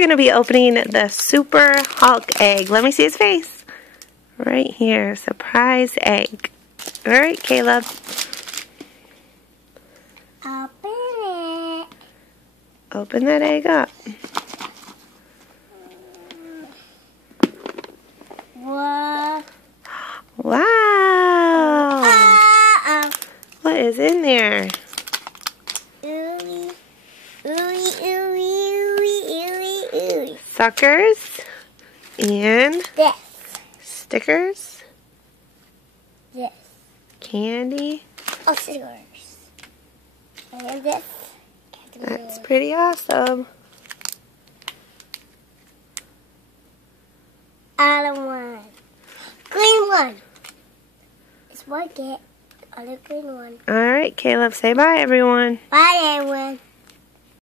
going to be opening the Super Hulk egg. Let me see his face. Right here. Surprise egg. Alright, Caleb. Open it. Open that egg up. What? Wow. What is in there? Ooey, ooey, ooey, ooey, ooey, ooey. Suckers and This. stickers, This. candy. Oh, stickers. And this. That's pretty awesome. Other one. Green one. It's one get. Other green one. Alright, Caleb, say bye, everyone. Bye, everyone.